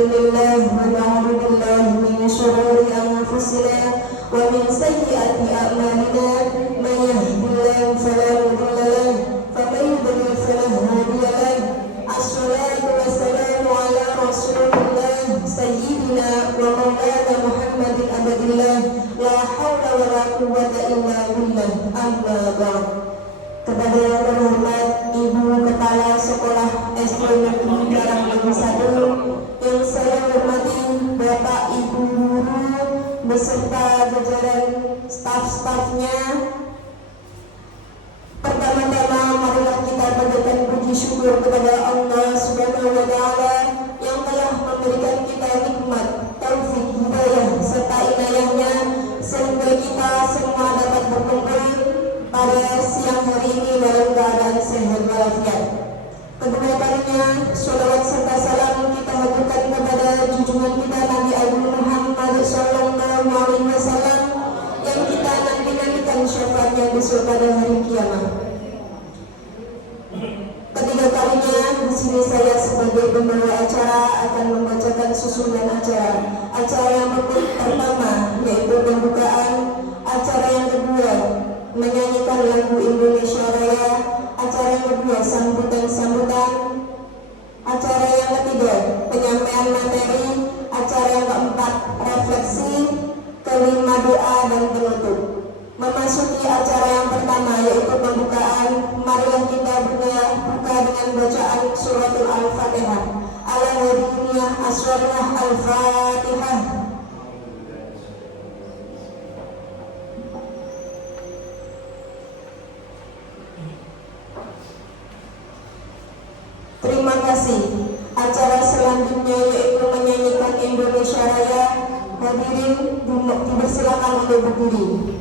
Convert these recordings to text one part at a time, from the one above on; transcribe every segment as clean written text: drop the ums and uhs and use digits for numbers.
لله ونعوذ بالله من شرور أنفسنا ومن سيئات أعمالنا من يهد الله فلا مضل له ومن يضلل فلا هادي له الصلاة والسلام على رسول الله سيدنا ومولانا محمد عبد الله لا حول ولا قوة إلا بالله أما بعد. Kepada yang terhormat Ibu Kepala Sekolah SD Negeri Karangtengah 1, yang saya hormati Bapak Ibu Guru beserta jajaran staf-stafnya, pertama-tama marilah kita panjatkan puji syukur kepada Allah Subhanahu wa Ta'ala yang telah memberikan kita nikmat, taufik, hidayah serta inayahnya sehingga kita semua dapat berkumpul pada siang hari ini dalam keadaan sehat walafiat. Kedua kalinya, sholawat serta salam kita haturkan kepada junjungan kita Nabi Agung Muhammad Sallallahu Alaihi Wasallam yang kita nanti-nantikan syafaatnya besok pada hari kiamat. Ketiga kalinya, di sini saya sebagai pembawa acara akan membacakan susunan acara. Acara yang pertama yaitu pembukaan, acara yang kedua menyanyikan lagu Indonesia Raya, acara yang kedua sambutan-sambutan, acara yang ketiga penyampaian materi, acara yang keempat refleksi, kelima doa dan penutup. Memasuki acara yang pertama yaitu pembukaan, marilah kita buka dengan bacaan suratul Al-Fatihah. Ala hadiniya aswarah Al-Fatihah. Terima kasih. Acara selanjutnya yaitu menyanyikan Indonesia Raya. Hadirin dipersilakan untuk berdiri.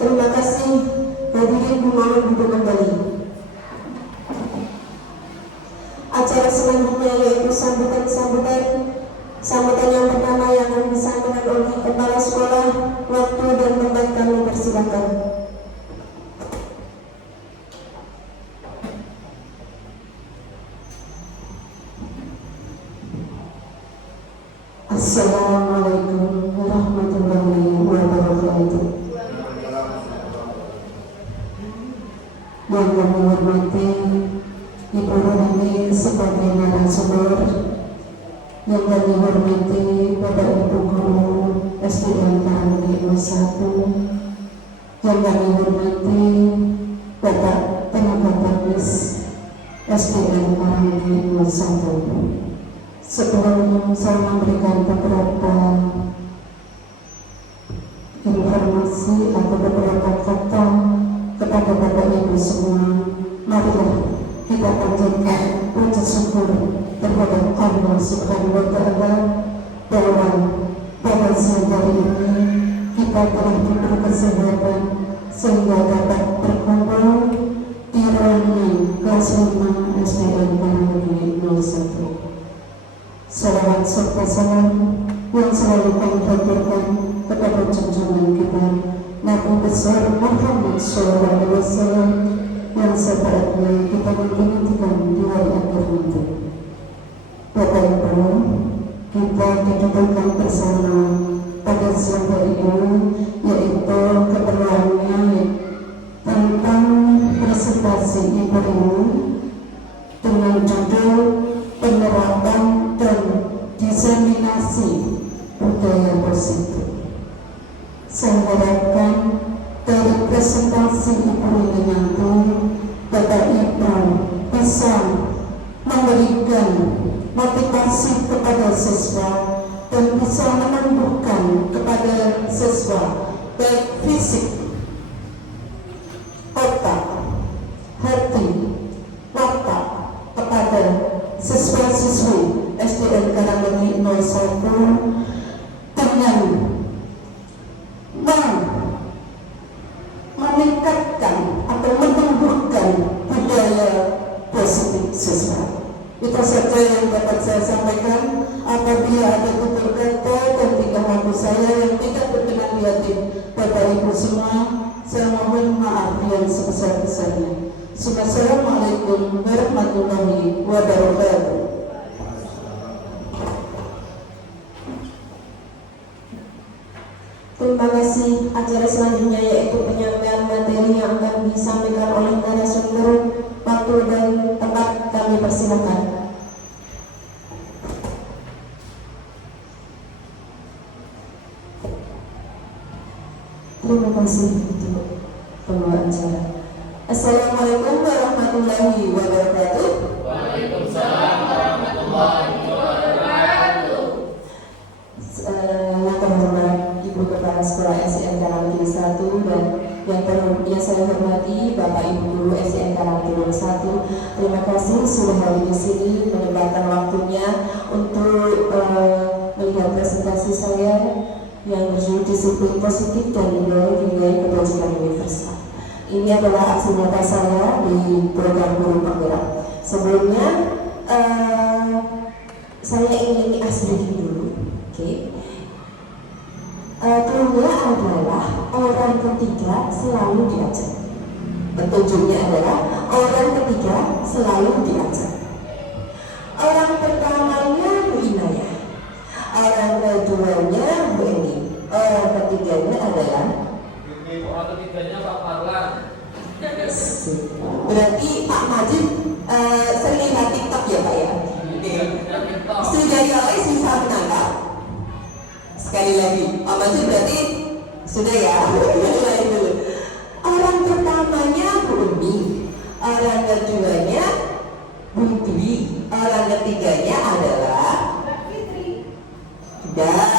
Terima kasih. Hadirin dimohon duduk kembali. Acara selanjutnya yaitu sambutan yang pertama yang akan disampaikan oleh kepala sekolah. Waktu dan tempat kami persilakan. Assalamualaikum warahmatullahi wabarakatuh. Yang kami hormati Ibu Rani sebagai narasumber, yang kami hormati Bapak Ibu Guru SDN Karangtengah 1, yang kami hormati Bapak tenaga teknis SDN Karangtengah 1. Sebelum saya memberikan beberapa informasi atau beberapa fakta kepada Bapak Ibu semua, marilah kita panjatkan puji syukur terhadap Allah Subhanahu wa Ta'ala bahwa pada siang hari ini kita telah diberi kesehatan sehingga dapat berkumpul di ruangan kelas 5 SDN Karangmegi 01. Salawat serta salam yang selalu kami haturkan kepada junjungan kita Nabi besar Muhammad SAW yang sebaiknya kita mengingatkan di hari akhir nanti. Bapak Ibu, kita didudukkan bersama pada siang hari ini, yaitu keperluannya tentang presentasi Ibu ini dengan judul penerapan dan diseminasi budaya positif. Saya harapkan dari presentasi Ibu ini nanti Bapak Ibu bisa memberikan motivasi kepada siswa dan bisa menumbuhkan kepada siswa baik fisik, otak, hati, watak kepada siswa-siswi SDN Karangmegi 01 dengan meningkatkan atau menumbuhkan budaya positif siswa. Itu saja yang dapat saya sampaikan. Apabila ada tutur kata dan tingkah laku saya yang tidak berkenan di hati Bapak Ibu semua, saya mohon maaf yang sebesar-besarnya. Assalamualaikum warahmatullahi wabarakatuh. Terima kasih. Acara selanjutnya yaitu penyampaian materi yang akan disampaikan oleh narasumber. Waktu dan tempat kami persilakan. Terima kasih untuk pembawa acara. Assalamualaikum warahmatullahi wabarakatuh. Waalaikumsalam warahmatullahi wabarakatuh. Yang terhormat Ibu Kepala Sekolah SDN Karangmegi 1 dan yang saya hormati Bapak Ibu Guru SDN Karangmegi 1. Terima kasih sudah hadir di sini menyempatkan waktunya untuk melihat presentasi saya yang berjudul disiplin positif dan nilai-nilai kebajikan universal. Ini adalah aksi nyata saya di program guru penggerak. Sebelumnya saya ingin sedikit dulu. Cluenya adalah orang ketiga selalu diajak. Petunjuknya adalah orang ketiga selalu diajak. Orang pertamanya Bu Inayah, orang keduanya Bu Eni, orang ketiganya adalah Orang ketiganya Pak Parlan. berarti Pak Majid sering lihat TikTok ya Pak ya? Sudah oleh sisa menangkap. Sekali lagi, Pak Majid berarti sudah ya? Orang pertamanya Bu Umi, orang keduanya Bu Dwi, orang ketiganya adalah tidak.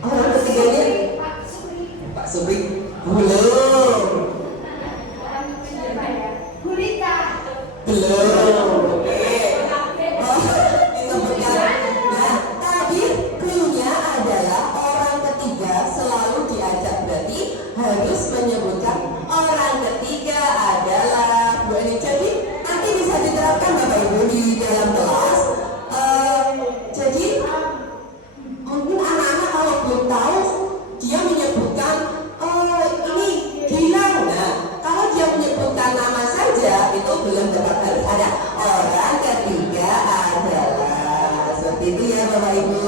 Orang ketiganya Pak Supri belum. Belum. Disebutkan. Nah, tadi cluenya adalah orang ketiga selalu diajak, berarti harus menyebutkan orang ketiga adalah Bu Eni. Jadi nanti bisa diterapkan Bapak Ibu di dalam kelas. Jadi mungkin anak-anak kalau belum tahu dia menyebutkan ini Gilang. Nah, kalau dia menyebutkan nama saja itu belum dapat, harus ada orang ketiga adalah. Seperti itu ya Bapak Ibu.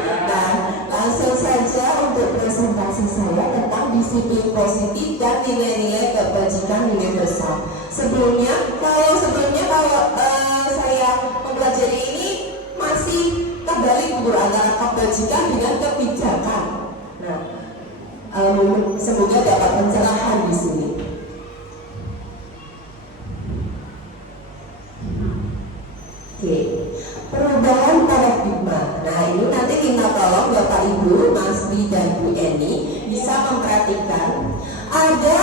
Nah, langsung saja untuk presentasi saya tentang disiplin positif dan nilai-nilai kebajikan universal. Sebelumnya kalau saya mempelajari ini masih terbalik antara kebajikan dengan kebijakan. Nah, semoga dapat pencerahan di sini. Oke, perubahan paradigma. Nah, ini nanti kita tolong Bapak Ibu, Mas Bi dan Bu Eni bisa memperhatikan ada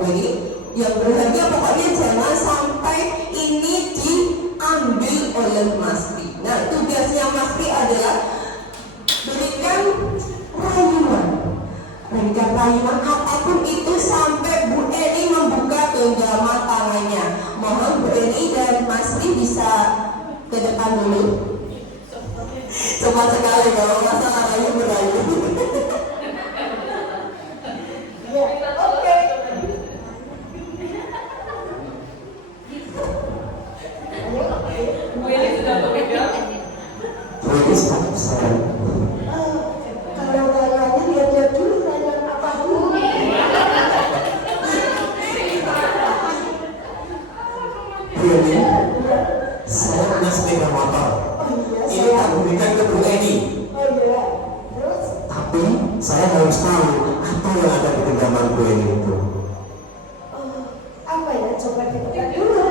Bu Eni, yang berharga pokoknya jangan sampai ini diambil oleh Mas Ri. Nah, tugasnya Mas Ri adalah berikan rayuan apapun itu sampai Bu Eni membuka genggaman tangannya. Mohon Bu Eni dan Mas Ri bisa ke depan dulu. Cepat sekali kalau masalah rayu merayu. Oke. Bu Eni sudah bekerja. Kalau rayuannya lihat dulu rayuan apa dulu. Bu Eni, saya punya sepeda motor. Ini tak berikan ke Bu Eni. Tapi saya harus tahu apa yang ada di genggaman Bu Eni itu. Apa ya? Coba kita dulu.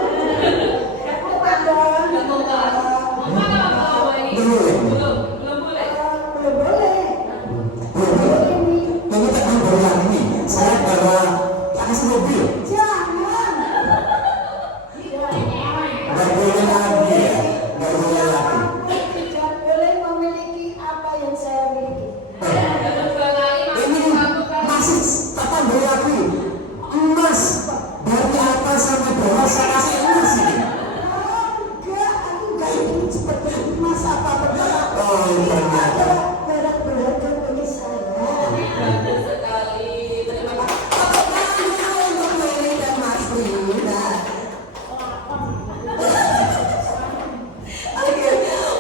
Dulu ya. Belum boleh. Belum boleh. Bu Eni, ini tak boleh ini. Saya bawa taksi mobil. Jangan. Nggak boleh lagi ya. Nggak boleh lagi. Tidak boleh memiliki apa yang saya miliki. Ini masih tak boleh lagi. Emas dari atas sampai bawah saya kasih emas ini. Enggak, aku enggak ingin seperti emas apa berapa. Oh, ternyata. Barang berharga bagi saya. Sekali. Terima kasih. Tepuk tangan untuk Meli dan Mas Rina. Oke,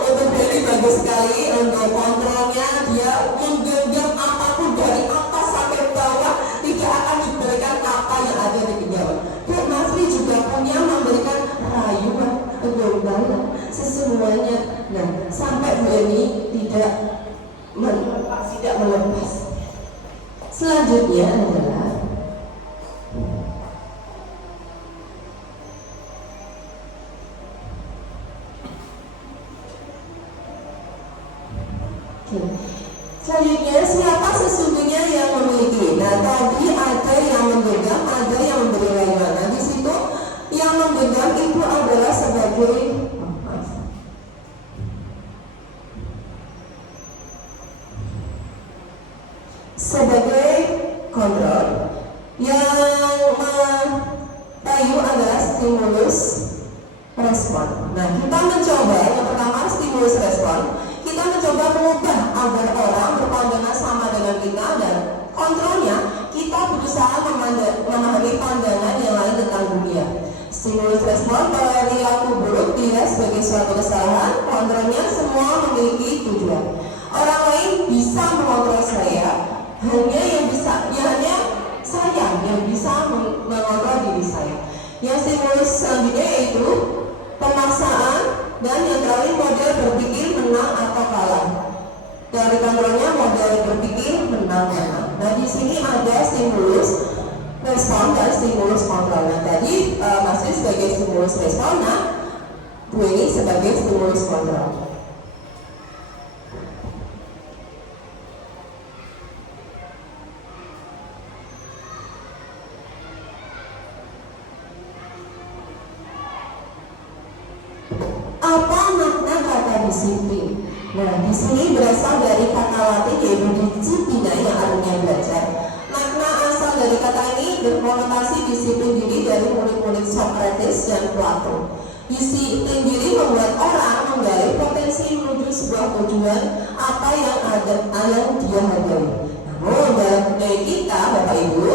untuk Meli bagus sekali untuk kontrolnya. Dia menggenggam apapun dari atas sampai bawah, tidak akan diberikan apa yang ada di bawah. Dan Mas Ri juga punya memberikan rayuan, genggaman, sesemuanya. Nah, sampai Bu Eni tidak melepas. Selanjutnya adalah selanjutnya siapa sesungguhnya yang memiliki? Nah, tadi ada yang menggenggam, ada yang memberi rayuan. Nah, di situ yang menggenggam itu adalah sebagai kontrol. Yang merayu adalah stimulus respon. Nah, kita mencoba yang pertama stimulus respon. Kita mencoba mengubah agar orang berpandangan sama dengan kita, dan kontrolnya kita berusaha memahami pandangan yang lain tentang dunia. Stimulus respon perilaku buruk dilihat sebagai suatu kesalahan. Kontrolnya semua memiliki tujuan. Orang lain bisa mengontrol saya, hanya saya yang bisa mengontrol diri saya. Yang stimulus selanjutnya yaitu pemaksaan, dan yang terakhir model berpikir menang atau kalah. Dari kontrolnya model berpikir menang kalah. Nah, di sini ada stimulus respon dan stimulus kontrol. Nah, tadi masih sebagai stimulus respon, nah Bu Eni sebagai stimulus kontrol. Apa makna kata disiplin? Nah, di sini berasal dari kata Latin yaitu disciplina yang artinya belajar. Makna asal dari kata ini berkonotasi disiplin diri dari murid-murid Socrates dan Plato. Disiplin diri membuat orang menggali potensi menuju sebuah tujuan apa yang dia hargai. Namun dalam budaya kita, Bapak Ibu,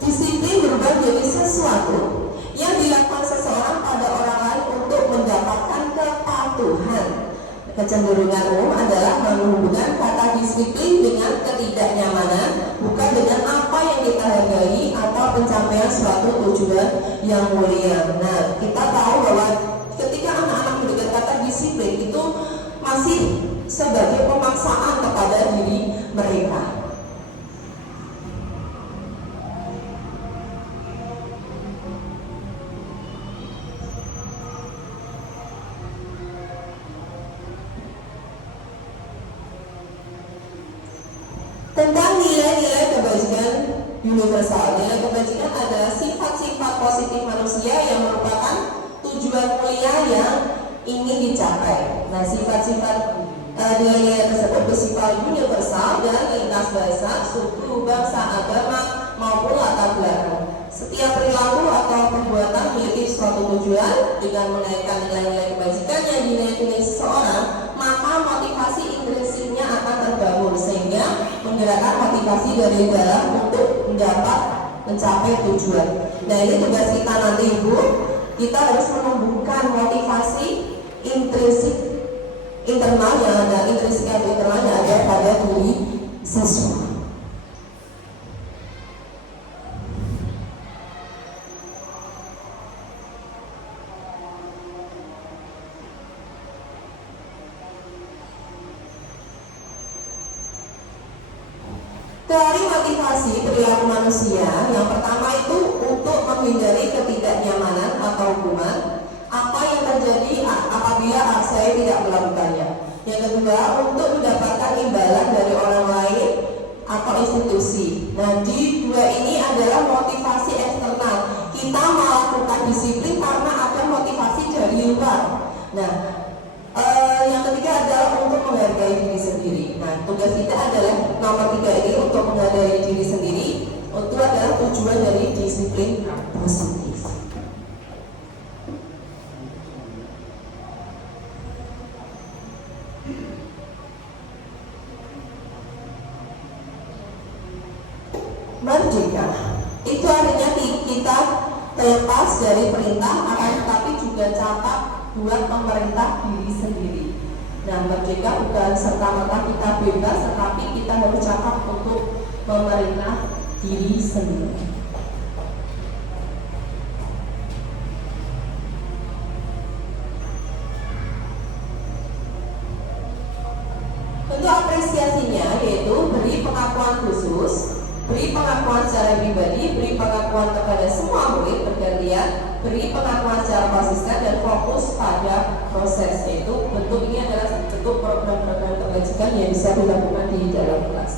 disiplin berubah menjadi sesuatu yang dilakukan seseorang pada orang lain untuk mendapatkan kepatuhan. Kecenderungan umum adalah menghubungkan kata disiplin dengan ketidaknyamanan, bukan dengan apa yang kita hargai atau pencapaian suatu tujuan yang mulia. Nah, kita tahu bahwa ketika anak-anak mendengar kata disiplin itu masih sebagai pemaksaan kepada diri mereka. Tentang nilai-nilai kebajikan universal. Nilai kebajikan adalah dicapai. Nah, sifat-sifat nilai-nilai tersebut bersifat universal dan lintas bahasa, suku, bangsa, agama maupun latar belakang. Setiap perilaku atau perbuatan memiliki suatu tujuan. Dengan menaikkan nilai-nilai kebajikan yang dinilai seseorang, maka motivasi intrinsiknya akan terbangun sehingga menggerakkan motivasi dari dalam untuk mencapai tujuan. Nah, ini tugas kita nanti Ibu. Kita harus menumbuhkan motivasi intrinsik internal yang ada, intrinsik atau internal yang ada pada diri siswa. Teori motivasi perilaku manusia yang pertama itu untuk menghindari ketidaknyamanan atau hukuman. Apa yang terjadi apabila saya tidak melakukannya. Yang kedua, untuk mendapatkan imbalan dari orang lain atau institusi. Nah, di dua ini adalah motivasi eksternal. Kita melakukan disiplin karena ada motivasi dari luar. Nah, yang ketiga adalah untuk menghargai diri sendiri. Nah, tugas kita adalah nomor 3 ini untuk menghargai diri sendiri. Itu adalah tujuan dari disiplin positif. Merdeka itu artinya kita terlepas dari perintah, akan tetapi juga catat buat pemerintah diri sendiri. Nah, merdeka bukan serta-merta kita bebas, tetapi kita harus catat untuk memerintah diri sendiri. Untuk apresiasinya yaitu beri pengakuan khusus, beri pengakuan secara pribadi, beri pengakuan kepada semua murid bergantian, beri pengakuan secara konsisten dan fokus pada proses. Yaitu bentuk ini adalah bentuk program-program kebajikan yang bisa dilakukan di dalam kelas.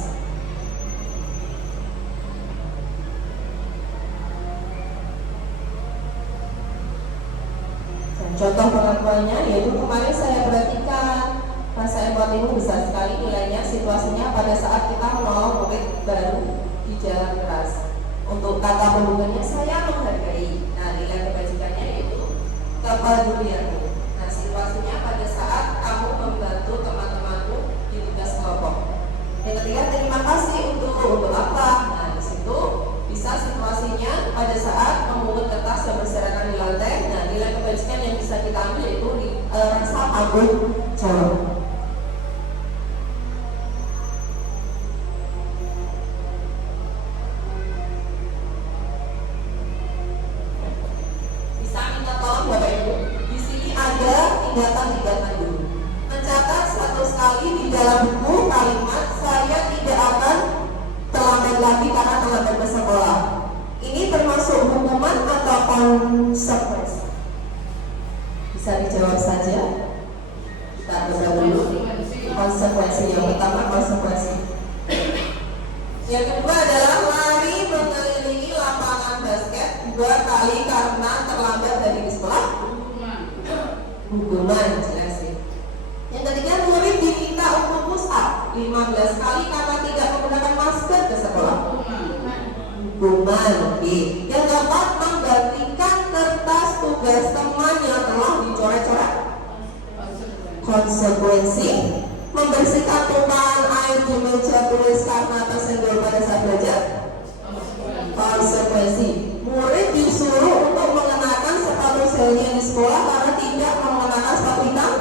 Contoh pengakuannya yaitu kemarin saya perhatikan rasa empatimu besar sekali nilainya, situasinya pada saat kita menolong murid baru di jalan keras. Untuk kata pembukaannya saya menghargai. Nah, nilai kebajikannya yaitu kepedulianmu. Nah, situasinya pada saat kamu membantu teman-temanmu di tugas kelompok. Yang ketiga, terima kasih untuk apa? Nah, di situ bisa situasinya pada saat memungut kertas dan berserakan di lantai. Nah, nilai kebajikan yang bisa kita ambil yaitu rasa tanggung jawab. Tindakan-tindakan dulu. Mencatat 100 kali di dalam buku kalimat saya tidak akan terlambat lagi karena terlambat ke sekolah. Ini termasuk hukuman atau konsekuensi? Bisa dijawab saja. Kita coba dulu. Konsekuensi yang pertama konsekuensi. Yang kedua adalah lari mengelilingi lapangan basket 2 kali karena terlambat dari sekolah. Hukuman, jelas sih. Yang ketiga, murid diminta untuk push up 15 kali karena tidak menggunakan masker ke sekolah. Hukuman. Yang keempat, menggantikan kertas tugas teman yang telah dicoret-coret. Konsekuensi. Membersihkan tumpahan air di meja tulis karena tersenggol pada saat belajar. Konsekuensi. Murid disuruh untuk mengenakan sepatu selnya di sekolah karena tidak mengenakan sepatu hitam.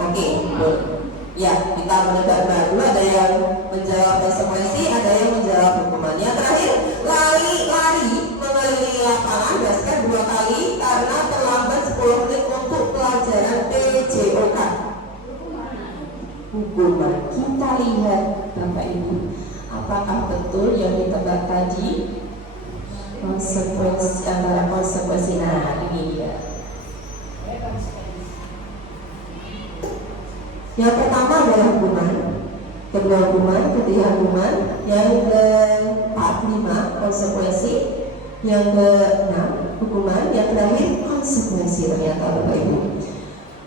Oke, ya kita menebak baru. Ada yang menjawab konsekuensi, ada yang menjawab hukuman. Yang terakhir, lari mengelilingi lapangan basket 2 kali karena terlambat 10 menit untuk pelajaran PJOK. Hukuman. Kita lihat Bapak Ibu, apakah betul yang ditebak tadi? Konsekuensi antara konsekuensi. Nah, ini dia. Yang pertama adalah hukuman, kedua hukuman, ketiga hukuman, yang ke-4, 5 konsekuensi, yang ke-6 hukuman, yang terakhir konsekuensi ternyata Bapak Ibu.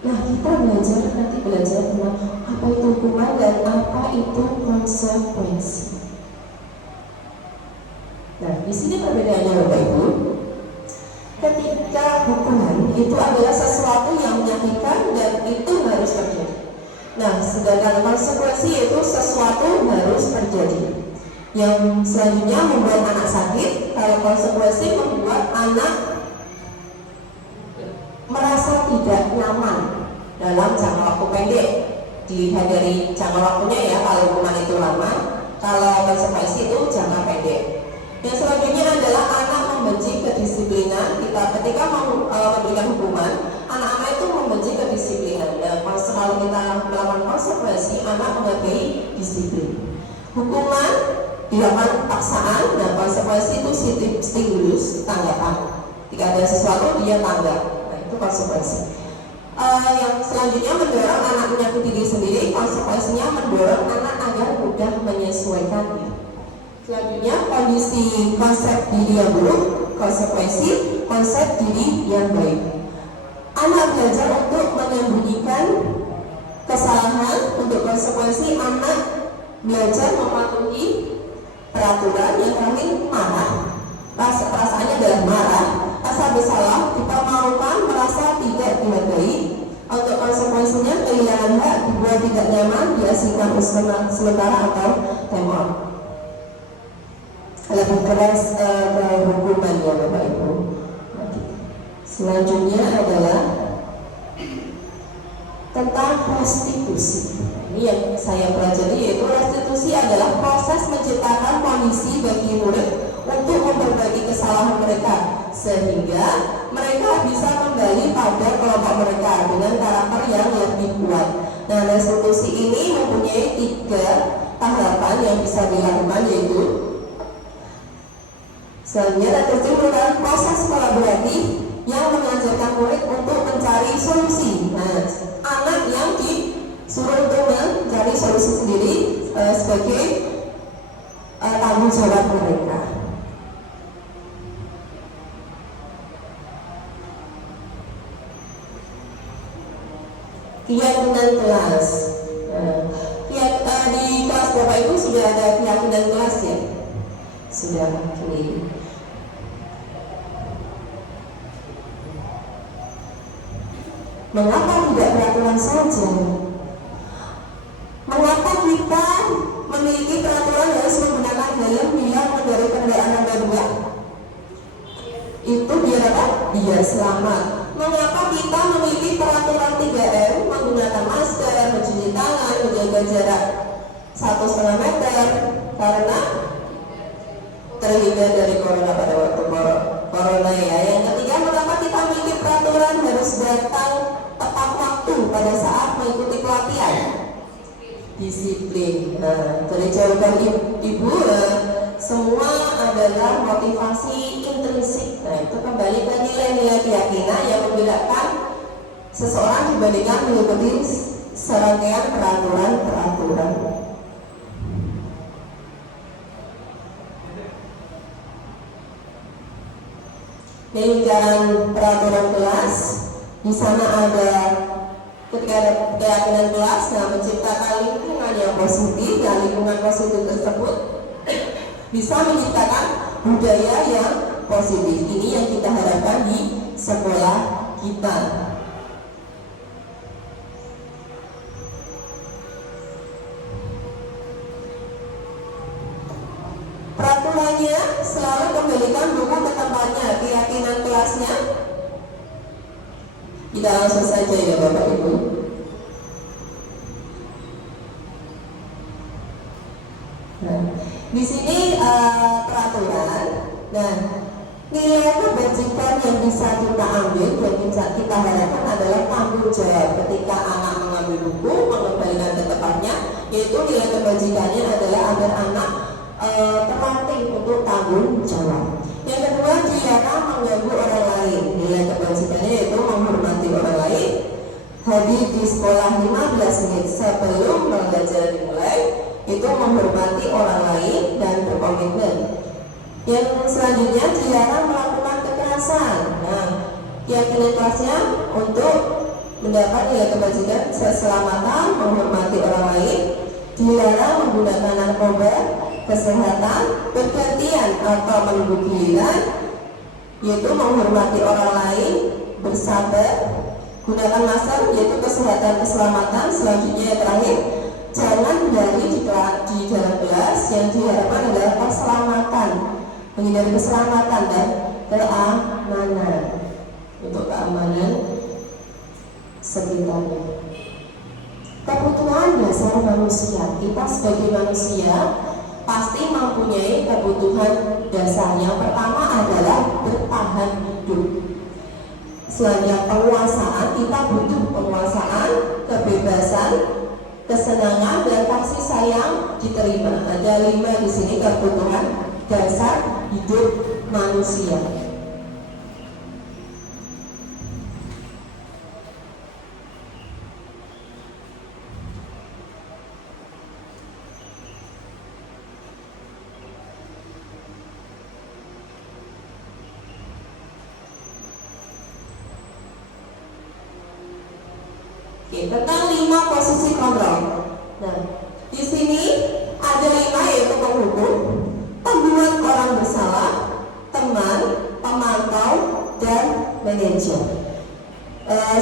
Nah, kita nanti belajar tentang apa itu hukuman dan apa itu konsekuensi. Nah, di sini perbedaannya Bapak Ibu. Ketika hukuman itu adalah sesuatu yang menyakitkan dan itu harus terjadi. Nah, sedangkan konsekuensi itu sesuatu harus terjadi. Yang selanjutnya membuat anak sakit, kalau konsekuensi membuat anak merasa tidak nyaman dalam jangka waktu pendek. Dilihat dari jangka waktunya ya, kalau hukuman itu lama, kalau konsekuensi itu jangka pendek. Yang selanjutnya adalah anak membenci kedisiplinan. Ketika mau memberikan hukuman, anak-anak itu membenci kedisiplinan. Dan kalau kita melakukan konsekuensi, anak menghargai disiplin. Hukuman dilakukan paksaan dan konsekuensi itu stimulus, tanggapan. Jika ada sesuatu dia tanggap. Nah, itu konsekuensi. Yang selanjutnya mendorong anak menyakiti diri sendiri. Konsekuensinya mendorong anak agar mudah menyesuaikannya. Selanjutnya konsep diri yang buruk, konsekuensi konsep diri yang baik. Anak belajar untuk menyembunyikan kesalahan. Untuk konsekuensi anak belajar mematuhi peraturan. Yang terakhir marah. Perasaannya adalah marah, rasa bersalah, dipermalukan, merasa tidak dihargai. Untuk konsekuensinya kehilangan hak, dibuat tidak nyaman, diasingkan sementara atau temor. Lebih keras ke hukuman ya Bapak Ibu. Selanjutnya adalah tentang prostitusi. Ini yang saya pelajari, yaitu restitusi adalah proses menciptakan kondisi bagi murid untuk memperbaiki kesalahan mereka sehingga mereka bisa kembali pada kelompok mereka dengan karakter yang lebih kuat. Nah, restitusi ini mempunyai 3 tahapan yang bisa dilakukan, yaitu selanjutnya restitusi merupakan proses kolaboratif yang mengajarkan murid untuk mencari solusi. Nah, anak yang disuruh untuk mencari solusi sendiri sebagai tanggung jawab mereka. Keyakinan kelas. Di kelas Bapak Ibu sudah ada keyakinan kelas ya? Sudah, oke. Mengapa tidak peraturan saja? Mengapa kita memiliki peraturan harus menggunakan helm bila mengendarai kendaraan roda 2? Itu biar apa? Biar selamat. Mengapa kita memiliki peraturan 3M, menggunakan masker, mencuci tangan, menjaga jarak 1,5 meter? Karena terhindar dari corona pada waktu corona ya. Yang ketiga, mengapa kita memiliki peraturan harus datang tepat waktu pada saat mengikuti pelatihan? Disiplin. Nah, dari jawaban ibu semua adalah motivasi intrinsik. Nah, itu kembali ke nilai-nilai keyakinan yang membedakan seseorang dibandingkan mengikuti serangkaian peraturan-peraturan. Lingkaran peraturan kelas, di sana ada ketika ada keyakinan kelas, nah menciptakan lingkungan yang positif, dan lingkungan positif tersebut bisa menciptakan budaya yang positif. Ini yang kita harapkan di sekolah kita. Peraturannya selalu kembalikan buku ke tempatnya, keyakinan kelasnya. Kita langsung saja ya Bapak Ibu. Nah, di sini peraturan. Nah, nilai kebajikan yang bisa kita ambil, yang bisa kita harapkan adalah tanggung jawab. Ketika anak mengambil buku, mengembalikan ke tempatnya, yaitu nilai kebajikannya adalah agar anak terlatih untuk tanggung jawab. Yang kedua, dilarang mengganggu orang lain. Nilai kebajikannya yaitu menghormati orang lain, hadir di sekolah 15 menit sebelum pembelajaran dimulai, itu menghormati orang lain dan berkomitmen. Yang selanjutnya, dilarang melakukan kekerasan. Nah, Keyakinan kelasnya untuk mendapat nilai kebajikan, keselamatan, menghormati orang lain, dilarang menggunakan narkoba, kesehatan, bergantian atau menunggu giliran, yaitu menghormati orang lain, bersabar, gunakan masker, yaitu kesehatan, keselamatan. Selanjutnya yang terakhir, jangan berlari di dalam kelas. Yang diharapkan adalah keselamatan, menghindari keselamatan dan keamanan, untuk keamanan sekitarnya. Kebutuhan dasar manusia, kita sebagai manusia pasti mempunyai kebutuhan dasar. Yang pertama adalah bertahan hidup. Selanjutnya penguasaan, kita butuh penguasaan, kebebasan, kesenangan, dan kasih sayang diterima. Ada 5 di sini kebutuhan dasar hidup manusia. Tentang 5 posisi kontrol. Nah, di sini ada 5, yaitu penghukum, pembuat orang bersalah, teman, pemantau, dan manajer.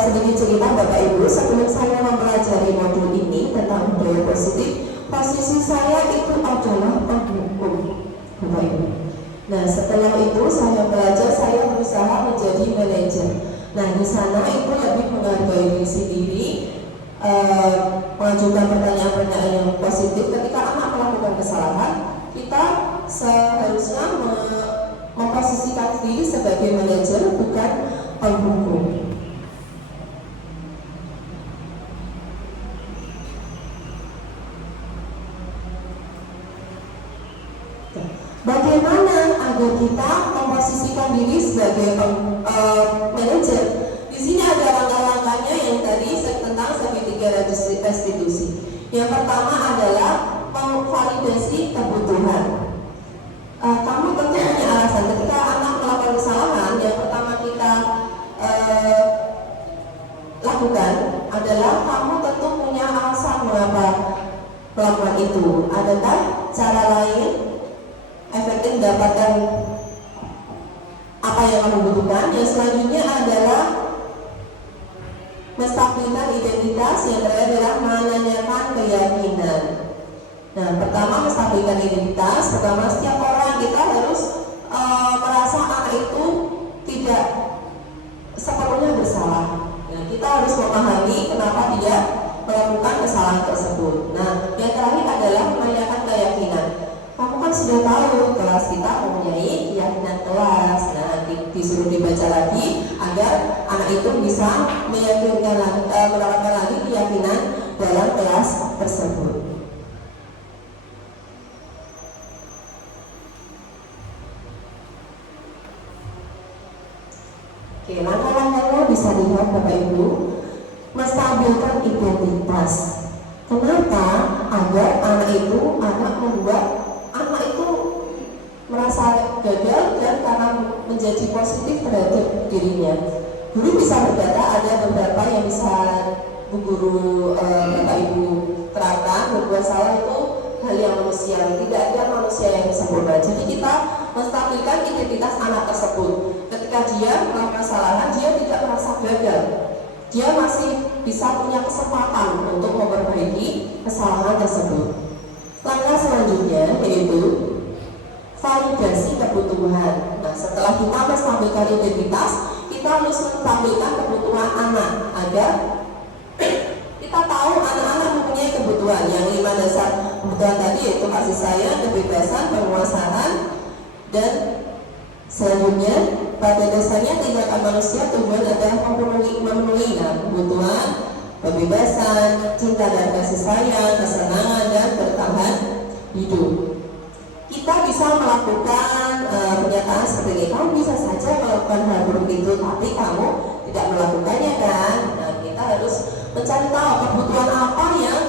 Sedikit cerita Bapak Ibu, sebelum saya mempelajari modul ini tentang budaya positif, posisi saya itu adalah penghukum, Bapak Ibu. Nah, setelah itu saya belajar, saya berusaha menjadi manajer. Nah, di sana itu lebih menghargai diri sendiri, mengajukan pertanyaan-pertanyaan yang positif. Ketika anak melakukan kesalahan, kita seharusnya memposisikan diri sebagai manajer, bukan penghukum. Bagaimana agar kita memposisikan diri sebagai manajer? Di sini ada langkah-langkahnya yang tadi tentang segitiga restitusi. Yang pertama adalah memvalidasi kebutuhan. Kamu tentu punya alasan ketika anak melakukan kesalahan. Yang pertama kita lakukan adalah kamu tentu punya alasan mengapa melakukan itu. Adakah cara lain efektif mendapatkan apa yang kamu butuhkan? Yang selanjutnya adalah menstabilkan identitas. Yang terakhir adalah menanyakan keyakinan. Nah, pertama menstabilkan identitas. Pertama, setiap orang kita harus merasa anak itu tidak sepenuhnya bersalah. Nah, kita harus memahami kenapa dia melakukan kesalahan tersebut. Nah, yang terakhir adalah menanyakan keyakinan. Kamu kan sudah tahu kelas kita mempunyai keyakinan kelas. Nah, disuruh dibaca lagi agar anak itu bisa mendapatkan lagi keyakinan dalam kelas tersebut. Oke, langkah-langkahnya bisa dilihat Bapak Ibu. Menstabilkan identitas. Kenapa? Agar anak membuat anak itu merasa gagal dan karena menjadi positif terhadap dirinya. Guru bisa berkata, ada beberapa yang bisa Bu Guru Bapak Ibu terapkan. Berbuat salah itu hal yang manusiawi, tidak ada manusia yang sempurna. Jadi kita menstabilkan identitas anak tersebut. Ketika dia melakukan kesalahan, dia tidak merasa gagal. Dia masih bisa punya kesempatan untuk memperbaiki kesalahan tersebut. Langkah selanjutnya yaitu validasi kebutuhan. Nah, setelah kita menstabilkan identitas, kita harus menstabilkan kebutuhan anak agar kita tahu anak-anak mempunyai kebutuhan. Yang 5 dasar kebutuhan tadi yaitu kasih sayang, kebebasan, penguasaan, dan selanjutnya pada dasarnya tindakan manusia tumbuhan adalah memenuhi kebutuhan, kebebasan, cinta dan kasih sayang, kesenangan, dan bertahan hidup. Kita bisa melakukan pernyataan seperti ini, kamu bisa saja melakukan hal buruk itu, tapi kamu tidak melakukannya kan? Nah, kita harus mencari tahu kebutuhan apa yang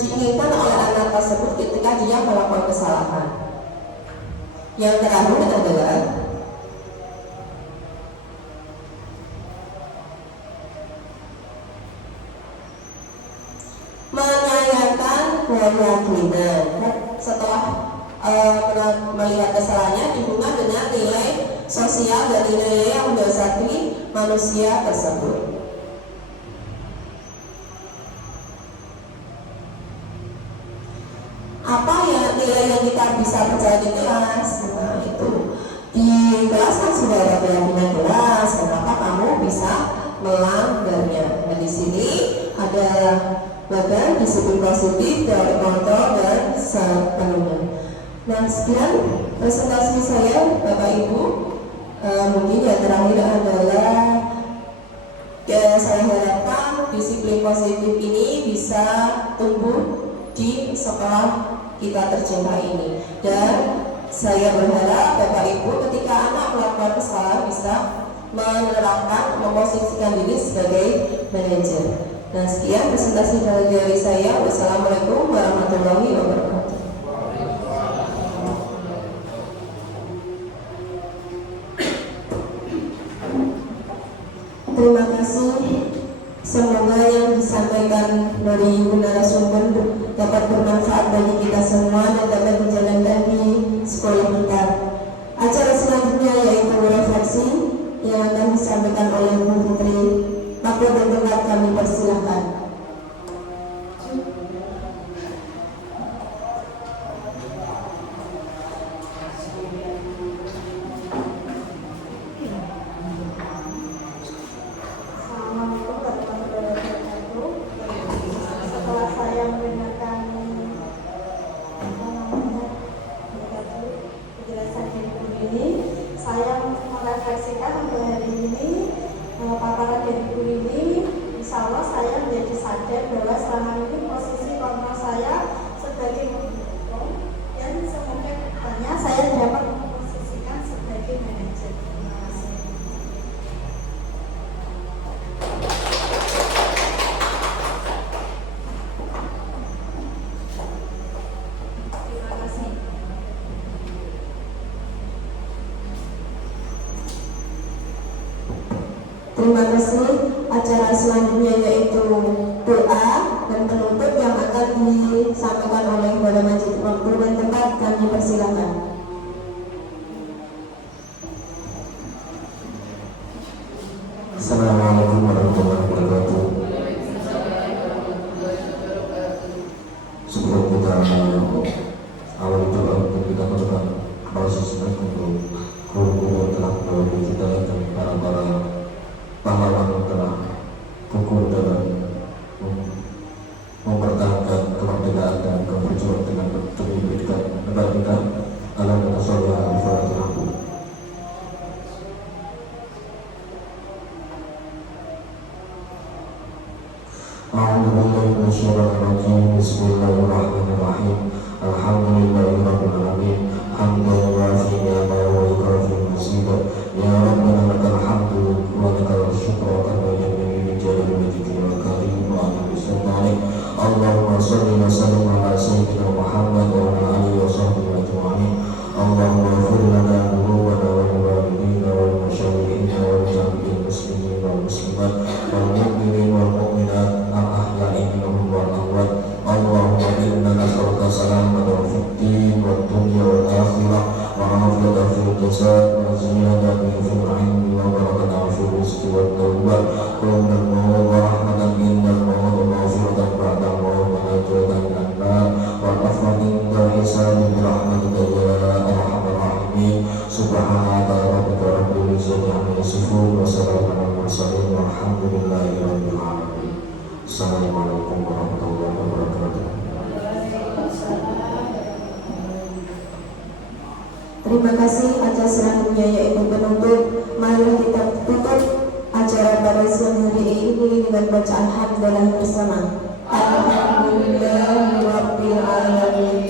diinginkan oleh anak tersebut ketika dia melakukan kesalahan. Yang terakhir adalah sekolahnya dihubungkan dengan nilai sosial dan nilai yang mendasari manusia tersebut. Apa ya nilai yang kita bisa percaya di kelas? Nah, itu di kelas kan sudah ada keyakinan jelas kenapa kamu bisa melanggarnya. Nah, di sini ada bagian disiplin positif, teori kontrol dan sepenuhnya. Nah, sekian presentasi saya, Bapak Ibu. Mungkin yang terakhir adalah saya harapkan disiplin positif ini bisa tumbuh di sekolah kita tercinta ini, dan saya berharap Bapak Ibu ketika anak melakukan kesalahan bisa menerapkan, memosisikan diri sebagai manajer. Nah, sekian presentasi dari saya. Wassalamualaikum warahmatullahi wabarakatuh. Terima kasih. Semoga yang disampaikan dari Ibu narasumber dapat bermanfaat bagi kita semua dan dapat dijalankan di sekolah kita. Acara selanjutnya yaitu refleksi yang akan disampaikan oleh Bu Putri. Waktu dan tempat kami persilahkan. Assalamualaikum warahmatullahi wabarakatuh. Setelah saya mendengarkan penjelasan dari Bu ini, saya merefleksikan untuk hari ini paparan dari Bu ini. Insya Allah saya menjadi sadar bahwa selama ini posisi kontrol saya sebagai mendukung, dan semoga kedepannya saya dapat memposisikan sebagai manajer. Terima kasih. Terima kasih. Terima kasih. Acara selanjutnya yaitu doa dan penutup yang akan disampaikan oleh Ketua Majelis Waktu dan tempat kami persilakan. Assalamualaikum warahmatullahi wabarakatuh. Sebelum kita awal doa untuk kita berdoa, proses untuk guru telah mendahului kita dan para pahlawan yang telah gugur dalam mempertahankan kemerdekaan dan keberjuangan dengan demi pendidikan negara kita. Alhamdulillah, Al-Fatihah. Bismillahirrahmanirrahim. Alhamdulillahirrahmanirrahim. Hamdan wafi ni'mah wa yukafi mazida. Ya Rabbana lakal hamdu wa lakal syukru kama yanbaghi li jalali wajhika wa karim wa ala sultanik. Allahumma shalli wa sallim ala sayyidina Muhammad wa ala alihi wa sahbihi ajma'in. Allahumma ighfir lana dhunubanana wa li walidayna wal musyayikhina wal jami'il muslimin wal muslimat wal mu'minin wal mu'minat al-ahya'i minhum wal amwat. Allahumma inna nas'aluka salamatan fid din wad dunya wal akhirah wa afiyatan fil jasad wa ziyadatan fil ilmi wa barakatan fil rizqi wat tawbah wa minal maut wa rahmatan indal maut wa maghfiratan ba'dal maut wa najatan minan nar wa afwan indal hisab bi rahmatika ya arhamar rahimin. Subhanaka rabbika rabbil izzati amma yasifun wa salamun alal mursalin walhamdulillahi rabbil alamin. Assalamualaikum warahmatullahi wabarakatuh. Terima kasih. Acara selanjutnya yaitu penutup. Mari kita tutup acara pada siang hari ini dengan bacaan hamdalah bersama. Alhamdulillahirabbil alamin.